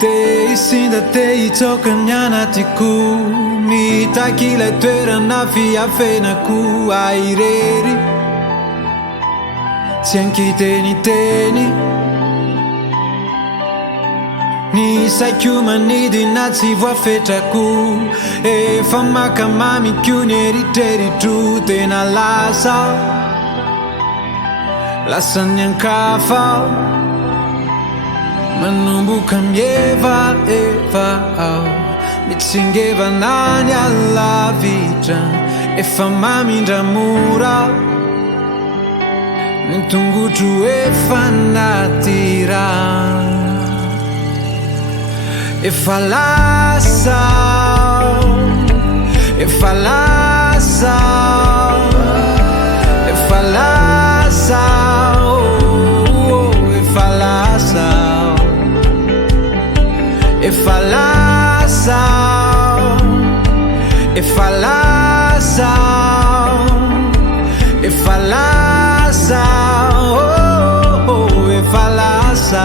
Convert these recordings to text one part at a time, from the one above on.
Te isinda te itoka nyana tiku Ni takile twera na fia fena ku aireri Sianki teni teni Ni sakyuma ni dinatsi vwa feta ku E famaka mami kyuneri teri tu Tena lasa nyankafa Manumbuka mieva Mitsingeva nani alla vita E famami ndamura Ntungutu e fanatira E falasa E falasa E falasa E falasa E falasa E falasa E falasa E falasa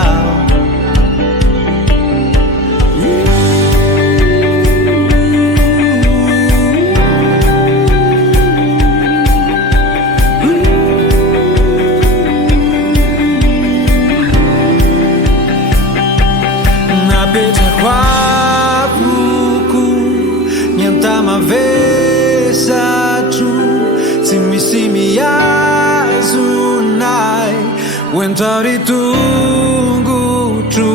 Kwa buku Nyantama vesa tu Simisimi ya zunai Wentari tungu tu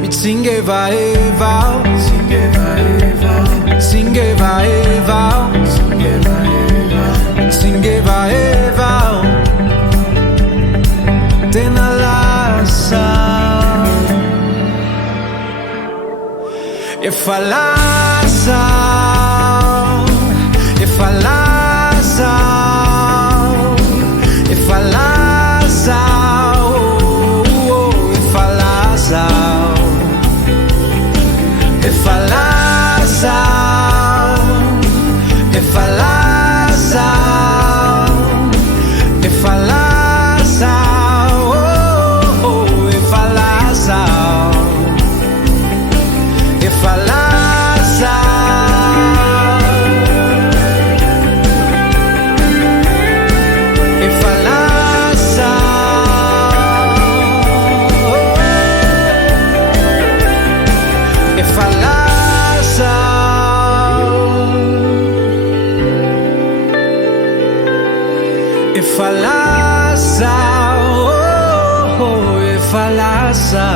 Mitsingeva eva Singeva eva Singeva eva Singeva eva Tena lasa E falasa E falasa E falasa E falasa E falasa E falasa E falasa E falasa E falasa E falasa E falasa E falasa E falasa